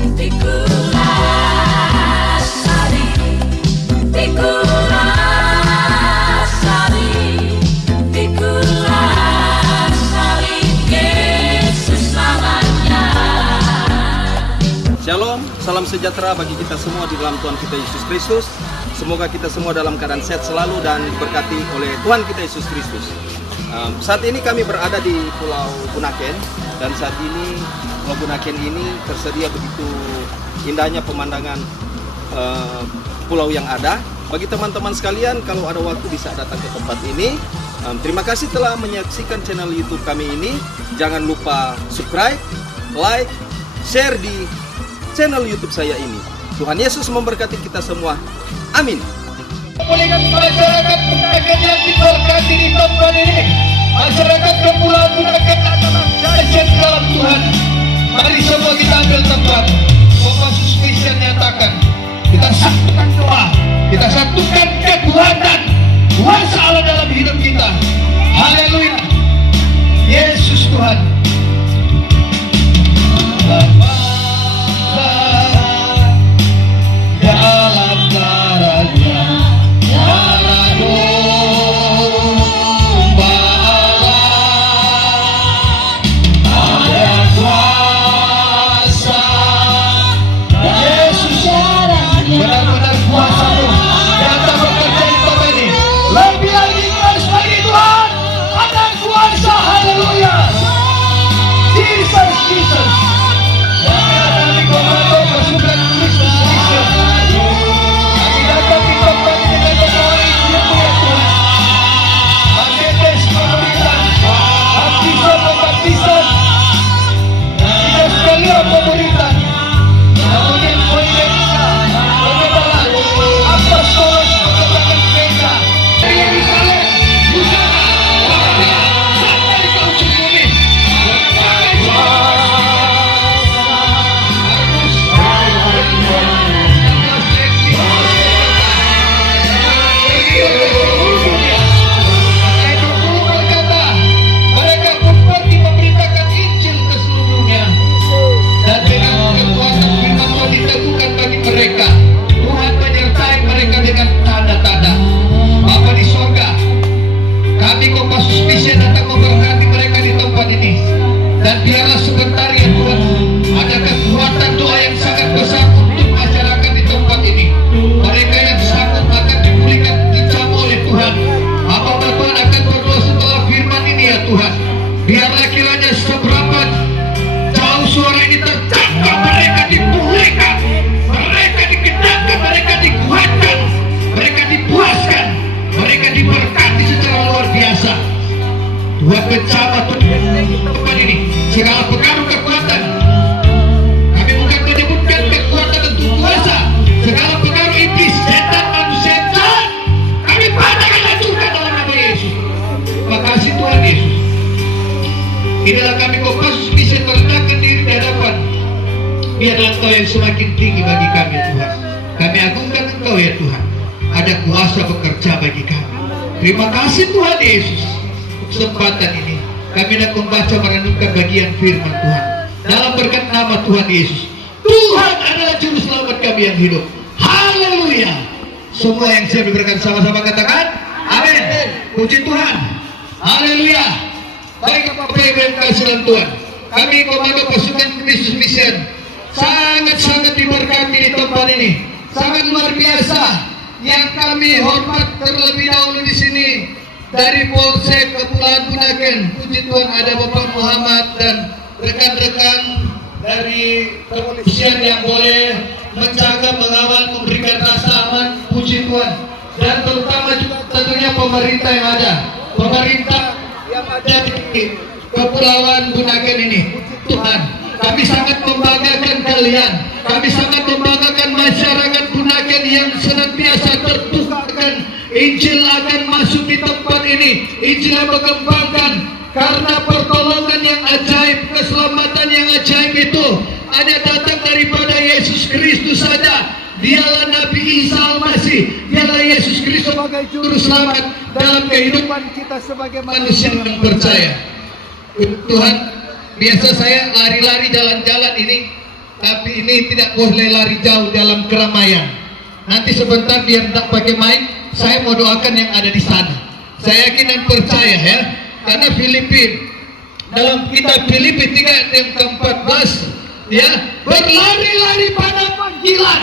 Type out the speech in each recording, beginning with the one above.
Pikulasari, Pikulasari, Pikulasari, Yesus namanya. Shalom, salam sejahtera bagi kita semua di dalam Tuhan kita Yesus Kristus. Semoga kita semua dalam keadaan sehat selalu dan diberkati oleh Tuhan kita Yesus Kristus. Saat ini kami berada di Pulau Bunaken, dan saat ini Pulau Bunaken ini tersedia begitu indahnya pemandangan pulau yang ada. Bagi teman-teman sekalian, kalau ada waktu bisa datang ke tempat ini. Terima kasih telah menyaksikan channel YouTube kami ini. Jangan lupa subscribe, like, share di channel YouTube saya ini. Tuhan Yesus memberkati kita semua. Amin. Melihat masyarakat Bunaken yang diberkati di tempat ini, masyarakat Kepulauan Bunaken adalah dahsyat dalam Tuhan. Mari semua kita ambil tempat. Bapak Suspicion nyatakan, kita satukan doa, kita satukan kekuatan kuasa Allah dalam hidup kita. Haleluya, Yesus Tuhan. Dan biarlah sebentar ya Tuhan, ada kekuatan doa yang sangat besar untuk masyarakat di tempat ini. Mereka yang sakit akan dipulihkan dijamah oleh Tuhan. Hamba Tuhan akan berdoa setelah firman ini ya Tuhan. Biarlah kiranya seberapa jauh suara ini terjangkau, mereka dipulihkan, mereka dikenakan, mereka dikuatkan, mereka dipuaskan, mereka diberkati secara luar biasa. Tuhan menjamah tempat ini segala pengaruh kekuatan. Kami bukan menyebutkan kekuatan untuk kuasa, segala pengaruh iblis, setan, manusia jahat, kami patahkan hancurkan dalam nama Yesus. Terima kasih Tuhan Yesus. Inilah kami Kopassus bisa merendahkan diri di hadapan. Biarlah Engkau yang semakin tinggi bagi kami ya Tuhan. Kami agungkan Engkau ya Tuhan. Ada kuasa bekerja bagi kami. Terima kasih Tuhan Yesus. Kesempatan ini kami nak membaca merenungkan bagian firman Tuhan dalam berkat nama Tuhan Yesus. Tuhan adalah juru selamat kami yang hidup. Haleluya. Semua yang siap diberikan sama-sama katakan amin. Puji Tuhan. Haleluya. Baik Bapak Ibu yang kasih dalam Tuhan, kami Komando Pasukan Kristus Mission sangat-sangat diberkati di tempat ini. Sangat luar biasa. Yang kami hormat terlebih dahulu di sini dari Polsek Kepulauan Bunaken. Puji Tuhan ada Bapak Muhammad dan rekan-rekan dari kepolisian yang boleh menjaga, mengawal, memberikan rasa aman. Puji Tuhan. Dan terutama juga tentunya pemerintah yang ada, pemerintah yang ada di Kepulauan Bunaken ini. Puji Tuhan, kami sangat membanggakan kalian. Kami sangat membanggakan masyarakat Bunaken yang senantiasa terbukakan. Injil akan masuk di tempat ini. Injil akan berkembangkan karena pertolongan yang ajaib, keselamatan yang ajaib itu ada datang daripada Yesus Kristus saja. Dialah Nabi Isa Al-Masih. Dialah Yesus Kristus sebagai juru selamat dalam kehidupan kita sebagai manusia yang percaya. Tuhan, biasa saya lari-lari jalan-jalan ini tapi ini tidak boleh lari jauh dalam keramaian. Nanti sebentar biar tak pakai mic, saya mau doakan yang ada di sana. Saya yakin dan percaya ya, karena Filipin dalam kitab Filipi 3 ayat yang ke-14 ya, berlari-lari pada panggilan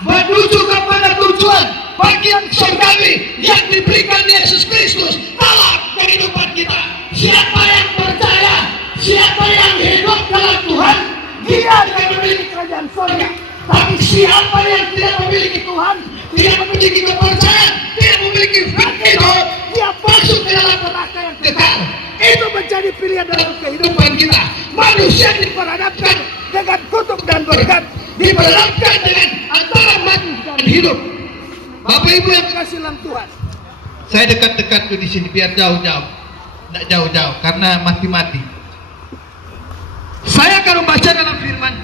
menuju kepada tujuan bagian surgawi yang diberikan Yesus Kristus dalam kehidupan kita. Siapa yang percaya, siapa yang hidup dalam Tuhan, dia akan memiliki kerajaan surga. Tapi siapa yang tidak memiliki Tuhan, tidak memiliki kepercayaan, tidak memiliki firman, dia masuk ke dalam neraka yang kekal. Itu menjadi pilihan dalam kehidupan kita. Manusia diperhadapkan dengan kutuk dan berkat, diperhadapkan dengan antara mati dan hidup. Bapak Ibu yang kasih dalam Tuhan, saya dekat-dekat tuh di sini biar jauh-jauh, tidak jauh-jauh karena mati-mati. Saya akan membaca dalam firman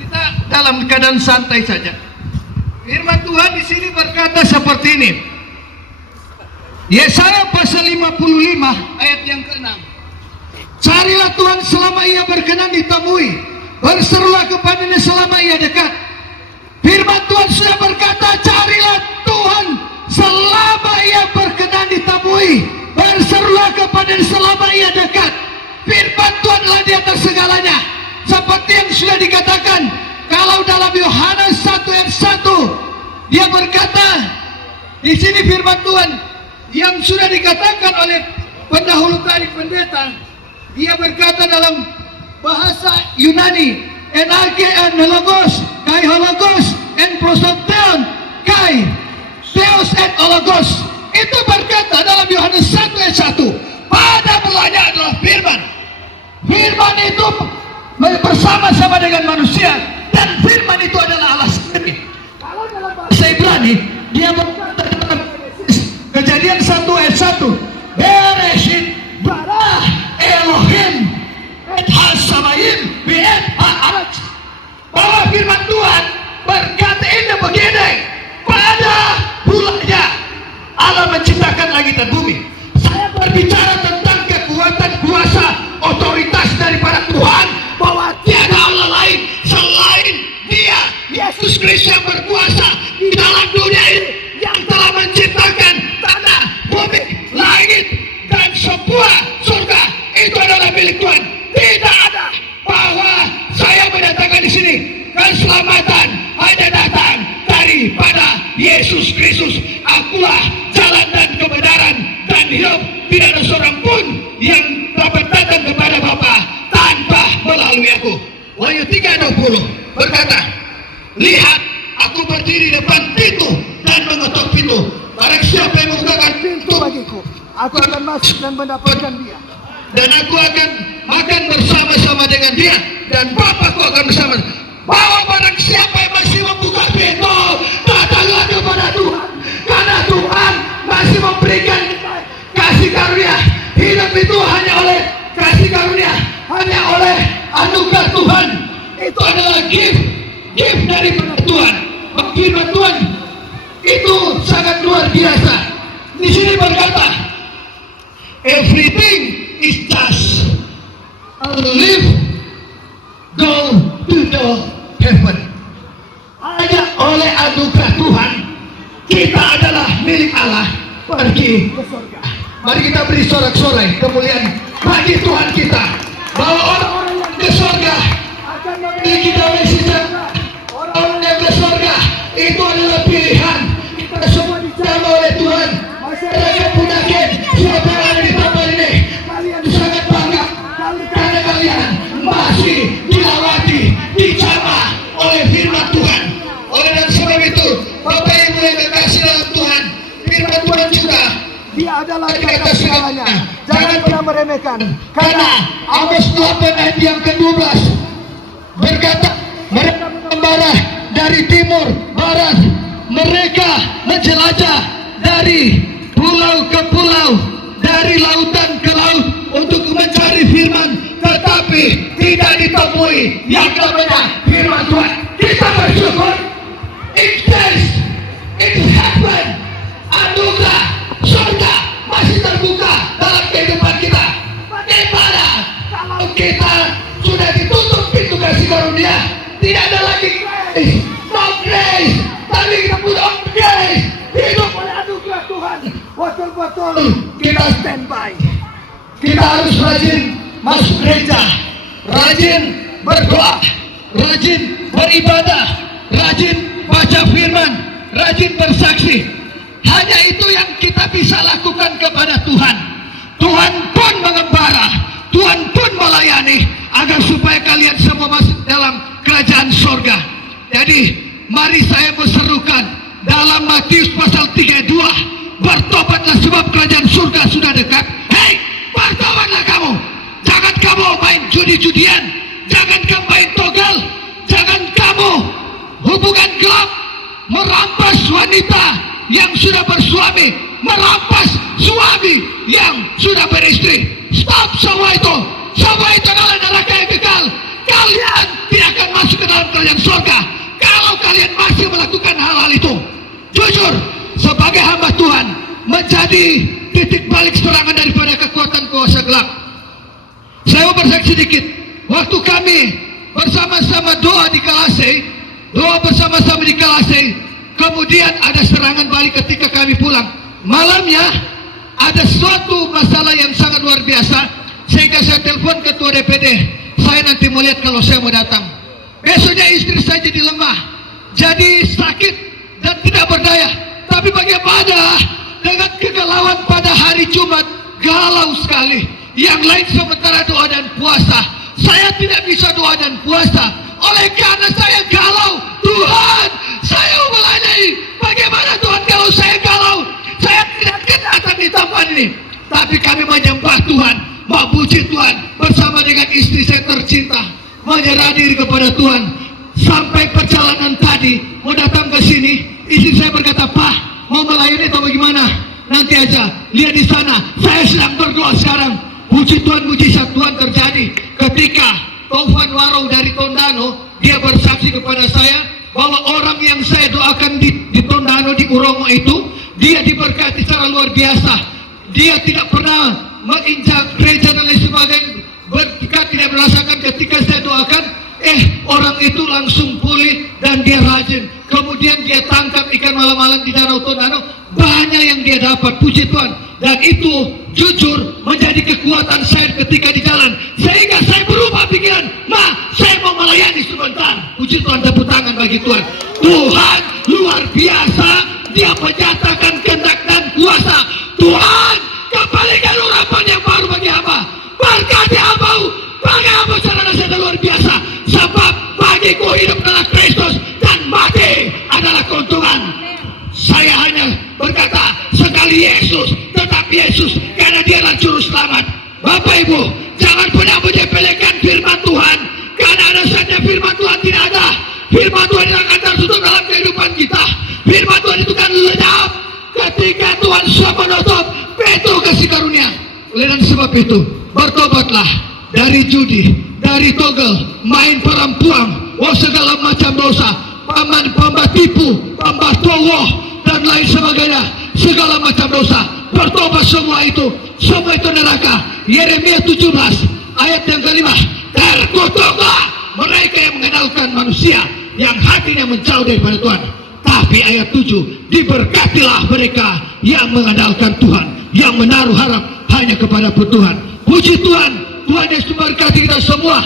kita dalam keadaan santai saja. Firman Tuhan di sini berkata seperti ini. Yesaya pasal 55 ayat yang ke-6. Carilah Tuhan selama ia berkenan ditemui, berserulah kepadanya selama ia dekat. Firman Tuhan sudah berkata, carilah Tuhan selama ia berkenan ditemui, berserulah kepadanya selama ia dekat. Firman Tuhan adalah di atas segalanya. Seperti yang sudah dikatakan, kalau dalam Yohanes 1 ayat 1, dia berkata, di sini firman Tuhan yang sudah dikatakan oleh pendahulu tadi pendeta, dia berkata dalam bahasa Yunani, enarche en logos, kai hologos, en prosoteon, kai theos et ologos. Itu berkata dalam Yohanes 1 ayat 1. Pada mulanya adalah firman. Firman itu bersama-sama dengan manusia, dan firman itu adalah Allah sendiri. Kalau dalam bahasa Ibrani, dia berkata dalam Kejadian 1 ayat 1, Bereshit bara Elohim et hasamayim bi'et ha'arat. Bahwa firman Tuhan berkata ini begini, pada mulanya Allah menciptakan langit dan bumi. Saya berbicara tentang kekuatan, kuasa, otoritas daripada Tuhan, bahwa tiada Allah lain selain Dia, Yesus Kristus yang berkuasa di dalam dunia ini, yang telah menciptakan tanah, bumi, langit, dan sebuah surga. Itu adalah milik Tuhan. Tidak ada bahwa saya mendatangkan di sini keselamatan hanya datang daripada Yesus Kristus. Akulah jalan dan kebenaran dan hidup. Tidak ada seorang pun yang dapat datang kepada Bapa tanpa melalui aku. Wahyu 3:20 berkata, lihat, aku berdiri depan pintu dan mengetuk pintu. Barang siapa yang membukakan pintu bagiku, aku akan masuk dan mendapatkan dia. Dan aku akan makan bersama-sama dengan dia, dan Bapakku akan bersama. Bahwa barang siapa yang masih membuka pintu, datanglah kepada Tuhan. Karena Tuhan masih memberikan kasih karunia. Hidup itu hanya oleh kasih karunia, hanya oleh anugerah Tuhan. Itu adalah gift daripada Tuhan. Firman Tuhan itu sangat luar biasa. Di sini berkata, everything is just a live go to the heaven. Hanya oleh anugerah Tuhan kita adalah milik Allah, pergi ke surga. Mari kita beri sorak-sorai kemuliaan bagi Tuhan kita, bahwa orang-orang yang ke surga akan memiliki damai sejahtera. Orang-orang yang ke surga itu adalah pilihan. Kita semua dijamah oleh Tuhan. Masyarakat Bunaken, siapa yang ada di tempat ini, kalian sangat bangga karena kalian masih dilawati, dijamah oleh firman Tuhan. Oleh dan sebab itu, Bapak Ibu yang kekasih dalam Tuhan, firman Tuhan juga dia adalah di atas segalanya. Jangan pernah meremehkan. Karena Amos 8 ayat yang ke-12 berkata, mereka mengembara dari timur barat, mereka menjelajah dari pulau ke pulau, dari lautan ke laut untuk mencari firman, tetapi tidak ditemui yang namanya firman Tuhan. Kita bersyukur, it happen, anugerah surga masih terbuka dalam kehidupan kita. Bagaimana kalau kita sudah ditutup pintu kasih karunia, tidak ada grace, not grace. Tapi kita punya grace. Hidup oleh anugerah Tuhan. Betul-betul kita standby. Kita harus rajin masuk gereja, rajin berdoa, rajin beribadah, rajin baca firman, rajin bersaksi. Hanya itu yang kita bisa lakukan kepada Tuhan. Tuhan pun mengembara, Tuhan pun melayani agar supaya kalian semua masuk dalam kerajaan surga. Jadi mari saya berserukan dalam Matius pasal 32, bertobatlah sebab kerajaan surga sudah dekat. Hei, bertobatlah kamu. Jangan kamu main judi-judian, jangan kamu main togel, jangan kamu hubungan gelap, merampas wanita yang sudah bersuami, merampas suami yang sudah beristri. Stop semua itu. Semua itu adalah neraka yang kekal. Kalian tidak akan masuk ke dalam kerajaan surga kalau kalian masih melakukan hal-hal itu. Jujur, sebagai hamba Tuhan, menjadi titik balik serangan daripada kekuatan kuasa gelap. Saya mau bersaksi sedikit. Waktu kami bersama-sama doa di Kalasei, kemudian ada serangan balik ketika kami pulang. Malamnya ada suatu masalah yang sangat luar biasa, sehingga saya telepon ketua DPD. Saya nanti mau lihat kalau saya mau datang. Besoknya istri saya jadi lemah, jadi sakit dan tidak berdaya. Tapi bagaimana dengan kegalauan pada hari Jumat? Galau sekali. Yang lain sementara doa dan puasa, saya tidak bisa doa dan puasa. Oleh karena saya galau, Tuhan, saya melayani. Bagaimana Tuhan kalau saya galau? Saya tidak akan datang di tempat ini. Tapi kami menyembah Tuhan, memuji Tuhan bersama dengan istri saya tercinta, menyerah diri kepada Tuhan. Sampai perjalanan tadi mau datang ke sini, istri saya berkata, "Pak, mau melayani atau bagaimana? Nanti aja, lihat di sana. Saya sedang berdoa sekarang." Puji Tuhan, mujizat Tuhan terjadi ketika Taufan Warau dari Tondano, dia bersaksi kepada saya bahwa orang yang saya doakan di Tondano, di Urongo itu, dia diberkati secara luar biasa. Dia tidak pernah menginjak gereja dan lain sebagainya, berkat tidak merasakan ketika saya doakan, orang itu langsung pulih dan dia rajin. Kemudian dia tangkap ikan malam-malam di Danau Tondano, banyak yang dia dapat, puji Tuhan. Dan itu jujur menjadi kekuatan saya ketika di jalan, sehingga saya berubah pikiran. Saya mau melayani sebentar. Puji Tuhan, tepuk tangan bagi Tuhan. Tuhan luar biasa, dia menyatakan kehendak dan kuasa. Tuhan, kembalikan urapan yang baru bagi hamba. Berkati hambamu, bagi hamba secara nasihat luar biasa. Sebab bagiku hidup adalah Kristus dan mati adalah keuntungan. Saya hanya berkata sekali Yesus, tetap Yesus, karena dia adalah juru selamat. Bapak Ibu, jangan pernah menyepelekan firman Tuhan, karena ada saja firman Tuhan tidak ada. Firman Tuhan yang akan tertutup dalam kehidupan kita. Firman Tuhan itu kan lenyap ketika Tuhan sudah menutup pintu kasih karunia. Oleh sebab itu, bertobatlah dari judi, dari togel, main perempuan, segala macam dosa, pambah tipu, pambah towo, dan lain sebagainya, segala macam dosa. Bertobat semua itu neraka. Yeremia 17 ayat yang kelima, terkutuklah mereka yang mengandalkan manusia, yang hatinya menjauh daripada Tuhan. Tapi ayat 7, diberkatilah mereka yang mengandalkan Tuhan, yang menaruh harap hanya kepada Tuhan. Puji Tuhan, Tuhan Yesus memberkati kita semua.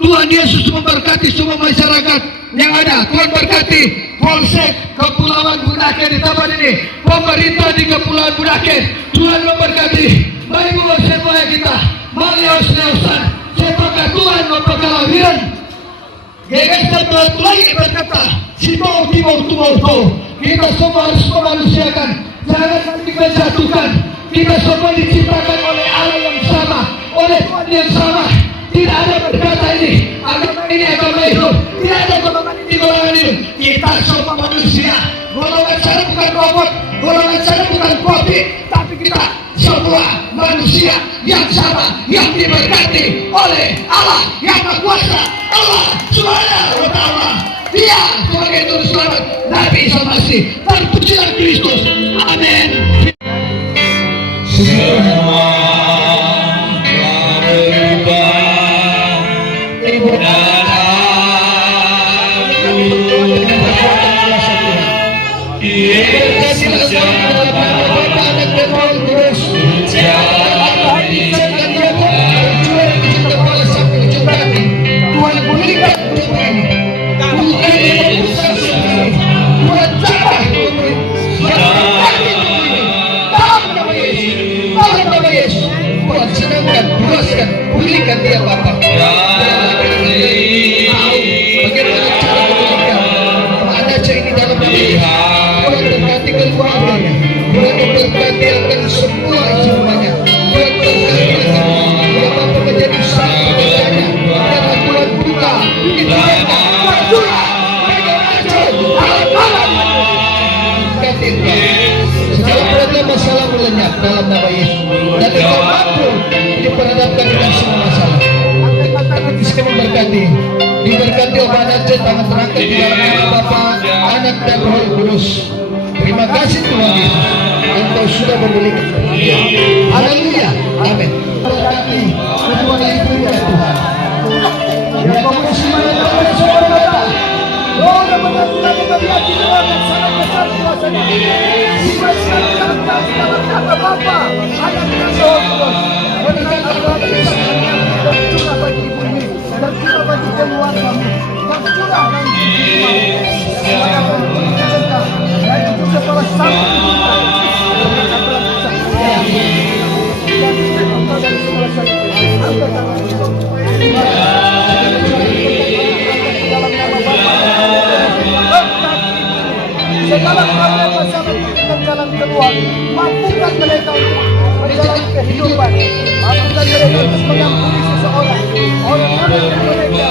Tuhan Yesus memberkati semua masyarakat yang ada. Tuhan berkati Polsek Kepulauan Bunaken di tempat ini, pemerintah di Kepulauan Bunaken. Tuhan memberkati. Mari semua kita, Malios-Leosan, semoga Tuhan memperkalahiran. Yesus lagi berkata, Timau, kita semua harus memanusiakan, jangan nanti menjatuhkan. Kita semua diciptakan oleh Allah yang sama, oleh Tuhan yang sama. Tidak ada berkata ini agama hidup, tidak ada golongan ini golongan itu. Kita semua manusia. Golongan saya bukan robot, golongan saya bukan kopi, tapi kita semua manusia yang sama, yang diberkati oleh Allah yang Maha Kuasa, Allah Subhanahu wa Ta'ala. Dia sebagai juru selamat Nabi Isa Masih, terpujilah Kristus. Amin. Semua telah berubah dan aku dalam nama Bapa, Anak dan Roh Kudus. Kepala sampai ujung kaki. Tuhan pulihkan rumah ini. Pulihkan urusan ini. Tuhan cabah rumah ini. Dalam nama Yesus. Dalam nama Yesus. Tuhan senangkan, puaskan, pulihkan dia Bapa. Bagaimana cara memulihkan? Ada ini dalam dirinya. Tuhan berkati keluarganya. Tuhan berkati akan semua jiwanya. Tuhan berkati Bapa menjadi satu desanya. Karena Tuhan buka pikirannya. Berjuang. Mereka rajin. Alam-alam. Ganti Tuhan. Segala beragam masalah melenyap dalam nama Yesus. Dan Engkau mampu diperhadapkan dengan semua masalah. Bisa memberkati. Diberkati oleh anak tangan terangkat di dalam nama Bapa, Anak dan Roh Kudus. Terima kasih Tuhan Yesus. Engkau sudah memulihkan dia. Haleluya. Amin. Berkati kedua itu ya Tuhan. Yang kamu semuanya terhadap semua kata. Oh, dan benar-benar memberkati Tuhan yang sangat besar kuasanya. Sifatkan dalam kata Bapa, Anak dan Roh Kudus. Berkat Allah kita dan curah bagi ibu ini dan curah bagi keluargamu dan curah bagi dan itu kepala satu kita dan segala sakit angkat tangan dalam nama Bapa segala karya bersama kita jalan keluar mampukan mereka untuk menjalani kehidupan mampukan mereka untuk mengampuni seseorang orang-orang yang mereka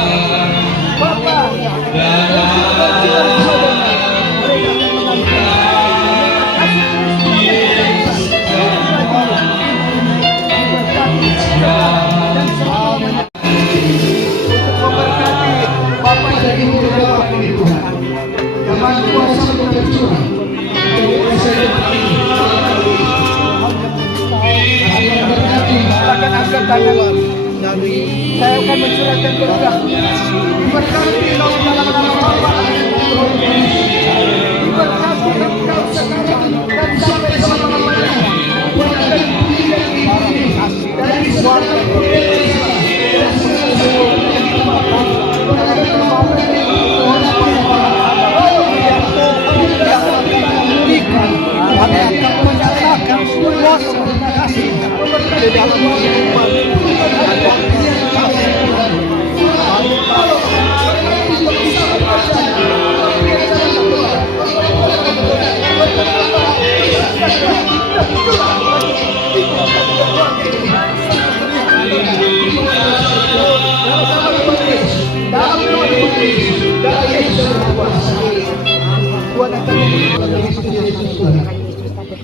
Bapa untuk memberkati Bapa dan Ibu dalam ini Tuhan yang kuasa bercurah akan angkat tangan saya akan mencurahkan berkah diberkati dalam nama Bapa diberkati engkau sekarang dan sampai selama-lamanya dari segala provinsi dan kami akan menyatakan kuasa kasih di dalam kehidupan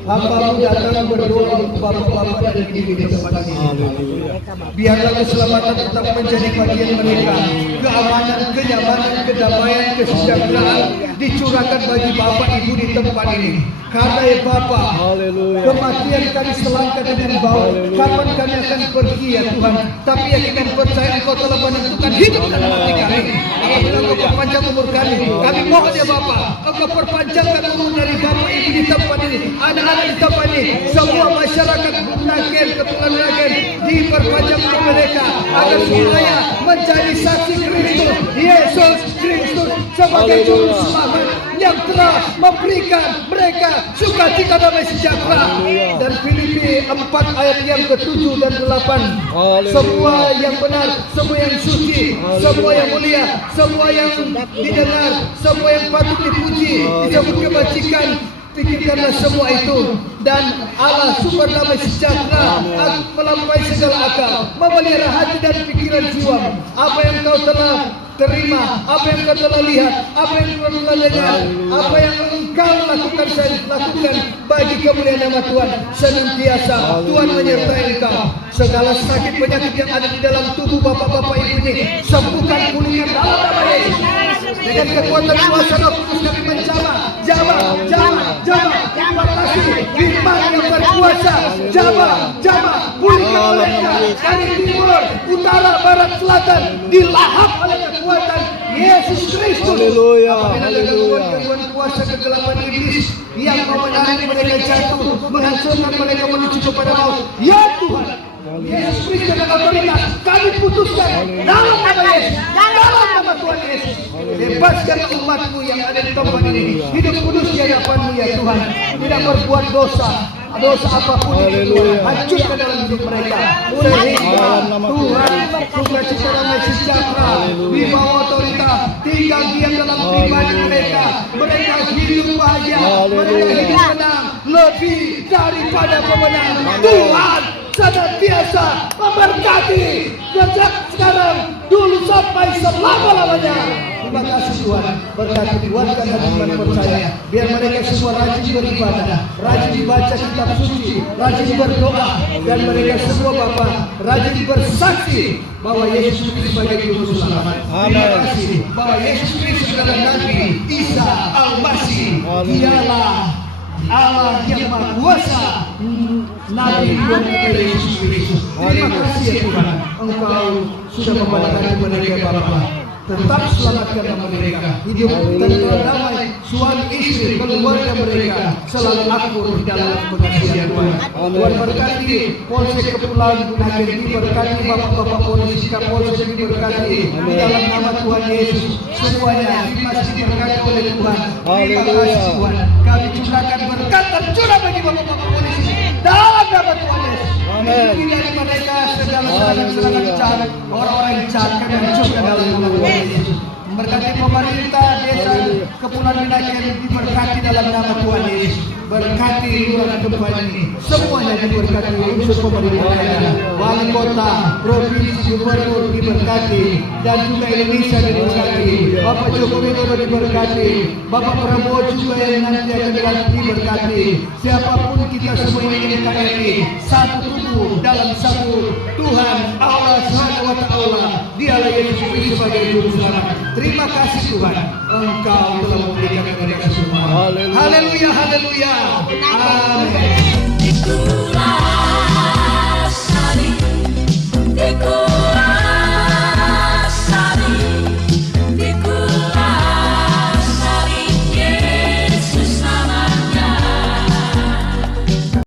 hamba-Mu datang berdoa untuk Bapak-Bapak dan Ibu di tempat ini. Biarlah keselamatan tetap menjadi bagian mereka. Keamanan, kenyamanan, kedamaian, kesejahteraan dicurahkan bagi Bapak Ibu di tempat ini. Karena ya Bapa, kematian kami selangkah dengan bau. Kapan kami akan pergi ya Tuhan? Tapi ya kami percaya Engkau telah menentukan hidup dan mati kami. Apabila Engkau perpanjang umur kami mohon ya Bapa, Engkau perpanjangkan umur dari Bapak Ibu di tempat ini, anak-anak di tempat ini, semua masyarakat Nagen, keturunan Nagen, diperpanjang umur mereka agar semuanya menjadi saksi Kristus, Yesus Kristus sebagai juru selamat yang telah memberikan mereka sukacita damai sejahtera. Dan Filipi 4 ayat yang ke-7 dan 8, semua yang benar, semua yang suci, semua yang mulia, semua yang didengar, semua yang patut dipuji, disebut kebajikan, pikirkanlah semua itu. Dan Allah sumber damai sejahtera melampaui segala akal memelihara hati dan pikiran jiwa. Apa yang kau telah terima, apa yang kau telah lihat, apa yang kau telah dengar, apa yang engkau lakukan, saya lakukan bagi kemuliaan nama Tuhan. Senantiasa Tuhan menyertai engkau. Segala sakit penyakit yang ada di dalam tubuh bapak-bapak ibu ini sembuhkan, pulihkan dalam nama Yesus. Dengan kekuatan kuasa Roh Kudus kami menjamah, iman yang berkuasa, jamah, pulihkan mereka dari timur, utara, barat, selatan, dilahap oleh kekuatan Yesus Kristus. Apabila ada gangguan kuasa kegelapan iblis, yang memenangi mereka jatuh, menghancurkan mereka menuju kepada maut. Ya Tuhan, Yesus Kristus dengan otoritas kami putuskan dalam nama Yesus, dalam nama Tuhan Yesus, bebaskan umatmu yang ada di tempat ini, hidup kudus di hadapan-Mu ya Tuhan, tidak berbuat dosa apapun itu Tuhan, hancurkan dalam hidup mereka, sehingga Tuhan sukacita damai sejahtera di bawah otoritas tinggal diam dalam pribadi mereka hidup bahagia, mereka hidup menang lebih daripada pemenang. Tuhan senantiasa memberkati sejak sekarang dulu sampai selama-lamanya. Terima kasih Tuhan, berkati kuatkan hati iman percaya, biar mereka semua rajin beribadah, rajin baca kitab suci, rajin berdoa, dan mereka semua Bapa rajin bersaksi bahwa Yesus Kristus sebagai Juru Selamat. Terima kasih bahwa Yesus Kristus adalah Nabi Isa Al-Masih, dialah Allah yang Maha Kuasa, Nabi Tuhan kita Yesus Kristus. Terima kasih ya Tuhan, Engkau sudah memberkati mereka Bapa. Tetap selamatkan mereka, hidup tenang damai, suami istri, keluarga mereka selalu akur di dalam pengasihan Tuhan. Tuhan berkati Polsek Kepulauan Bunaken, diberkati Bapak-bapak polisi Kapolsek, diberkati di dalam nama Tuhan Yesus. Semuanya masih diberkati oleh Tuhan. Terima kasih Tuhan. Kami curahkan berkat tercurah bagi Bapak-bapak polisi dalam nama Tuhan Yesus. Lindungi dari mereka segala serangan jahat, orang-orang yang jahat kami hancurkan dalam nama Tuhan Yesus. Memberkati pemerintah desa Kepulauan Bunaken, diberkati dalam nama Tuhan Yesus. Berkati lurah tempat ini, semuanya diberkati unsur pemerintahan, wali kota, provinsi, gubernur diberkati, dan juga Indonesia diberkati. Bapak Joko Widodo diberkati, Bapak Prabowo juga yang nanti akan diberkati. Siapapun kita semua ini NKRI, satu tubuh dalam satu Tuhan Allah Subhanahu wa Ta'ala. Dialah Yesus Kristus sebagai Juru Selamat. Terima kasih Tuhan, Engkau telah memberikan mereka semua. Haleluya, haleluya. Amin.